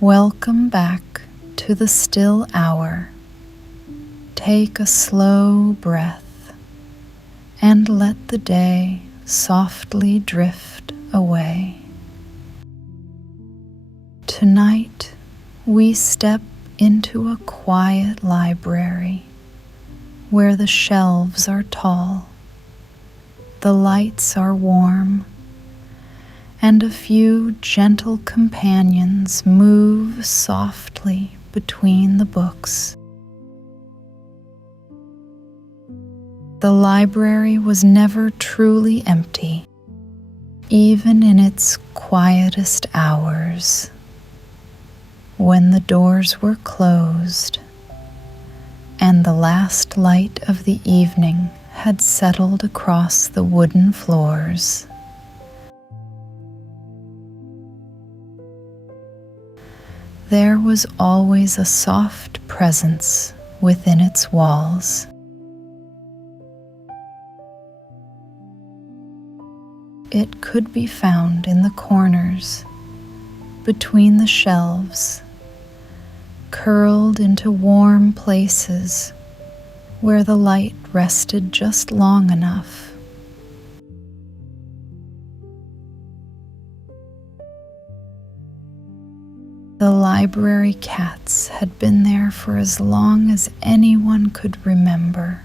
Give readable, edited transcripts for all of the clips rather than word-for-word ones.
Welcome back to the still hour. Take a slow breath and let the day softly drift away. Tonight, we step into a quiet library where the shelves are tall, the lights are warm, and a few gentle companions move softly between the books. The library was never truly empty, even in its quietest hours. When the doors were closed and the last light of the evening had settled across the wooden floors. There was always a soft presence within its walls. It could be found in the corners, between the shelves, curled into warm places where the light rested just long enough. The library cats had been there for as long as anyone could remember.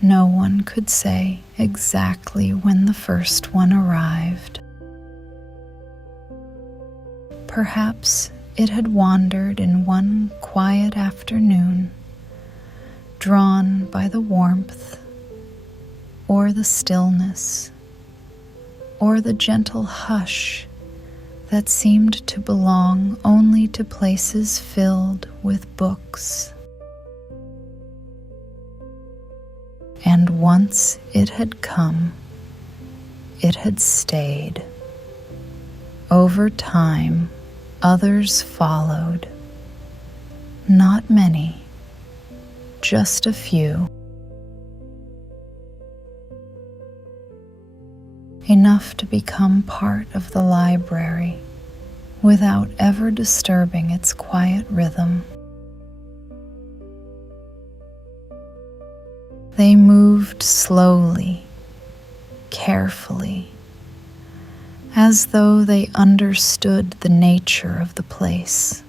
No one could say exactly when the first one arrived. Perhaps it had wandered in one quiet afternoon, drawn by the warmth, or the stillness, or the gentle hush that seemed to belong only to places filled with books. And once it had come, it had stayed. Over time, others followed. Not many, just a few. Enough to become part of the library without ever disturbing its quiet rhythm. They moved slowly, carefully, as though they understood the nature of the place.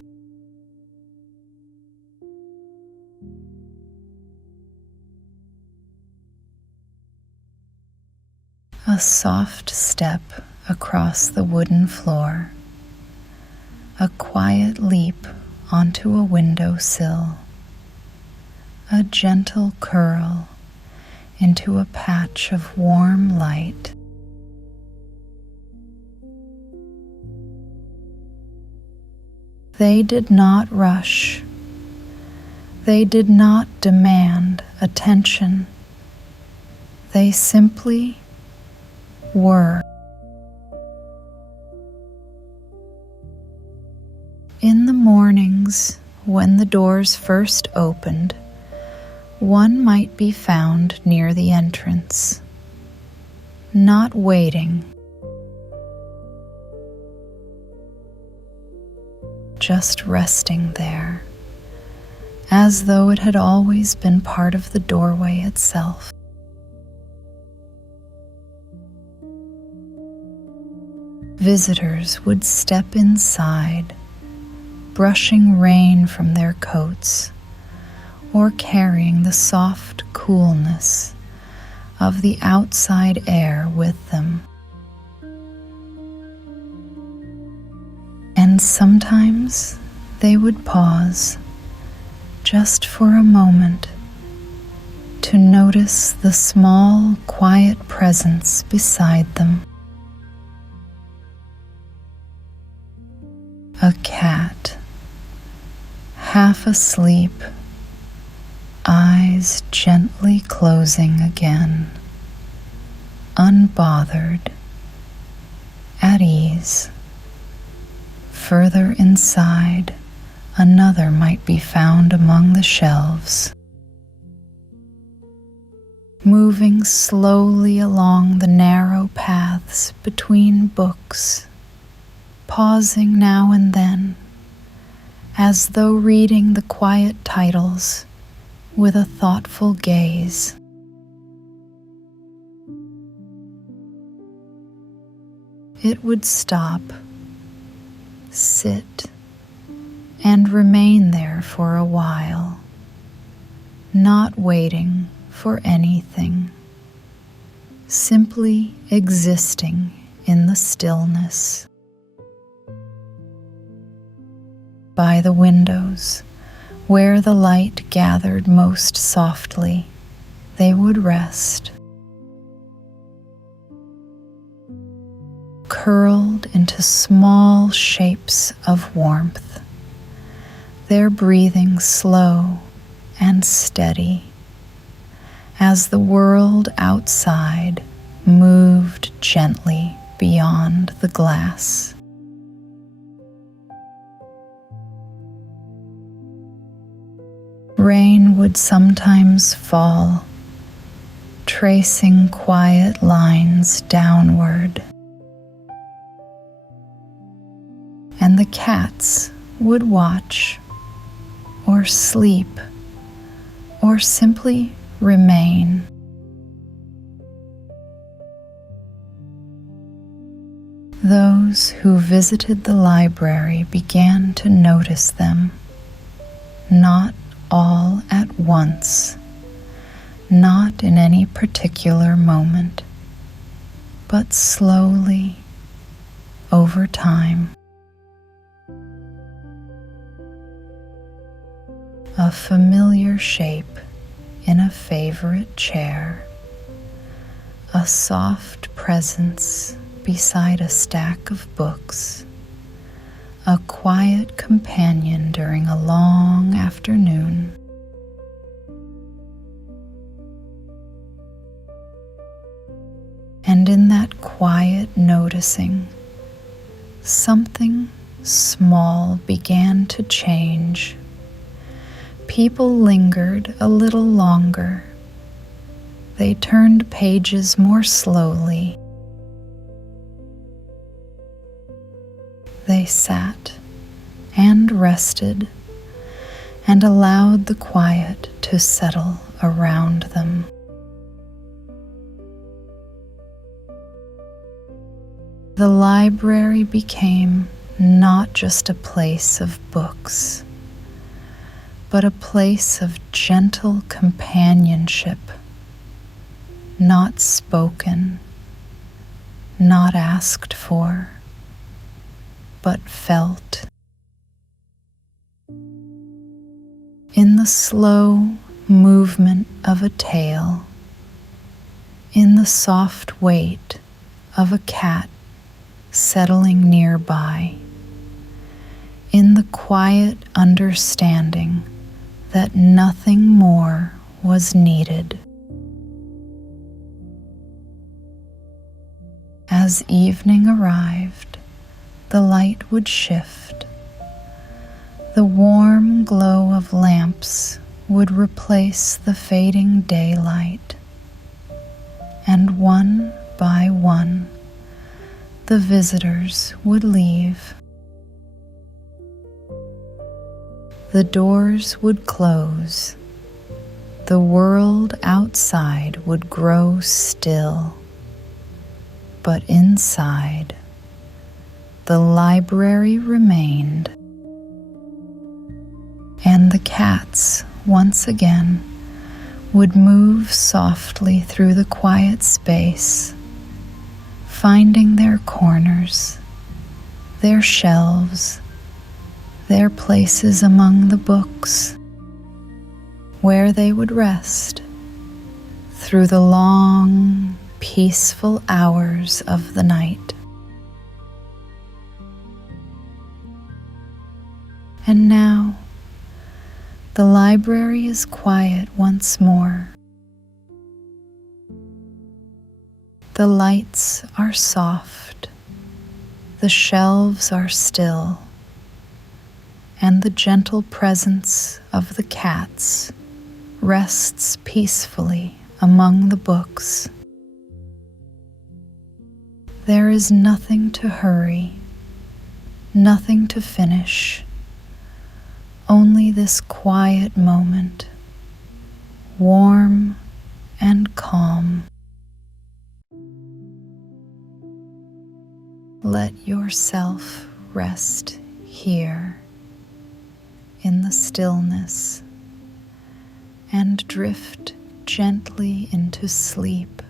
A soft step across the wooden floor, a quiet leap onto a windowsill, a gentle curl into a patch of warm light. They did not rush. They did not demand attention. They simply were. In the mornings, when the doors first opened, one might be found near the entrance, not waiting, just resting there, as though it had always been part of the doorway itself. Visitors would step inside, brushing rain from their coats or carrying the soft coolness of the outside air with them. And sometimes they would pause just for a moment to notice the small, quiet presence beside them. A cat, half asleep, eyes gently closing again, unbothered, at ease. Further inside, another might be found among the shelves, moving slowly along the narrow paths between books, pausing now and then as though reading the quiet titles with a thoughtful gaze. It would stop, sit, and remain there for a while, not waiting for anything, simply existing in the stillness. By the windows, where the light gathered most softly, they would rest, curled into small shapes of warmth, their breathing slow and steady as the world outside moved gently beyond the glass. Rain would sometimes fall, tracing quiet lines downward, and the cats would watch or sleep or simply remain. Those who visited the library began to notice them, not all at once, not in any particular moment, but slowly over time. A familiar shape in a favorite chair, a soft presence beside a stack of books, a quiet companion during a long afternoon. And in that quiet noticing, something small began to change. People lingered a little longer. They turned pages more slowly. They sat and rested and allowed the quiet to settle around them. The library became not just a place of books, but a place of gentle companionship, not spoken, not asked for, but felt. In the slow movement of a tale, in the soft weight of a cat settling nearby, in the quiet understanding that nothing more was needed. As evening arrived, the light would shift. The warm glow of lamps would replace the fading daylight, and one by one, the visitors would leave. The doors would close. The world outside would grow still. But inside, the library remained. And the cats, once again, would move softly through the quiet space, finding their corners, their shelves, their places among the books, where they would rest through the long, peaceful hours of the night. And now, the library is quiet once more. The lights are soft, the shelves are still, and the gentle presence of the cats rests peacefully among the books. There is nothing to hurry, nothing to finish, Only this quiet moment, warm and calm. Let yourself rest here in the stillness and drift gently into sleep.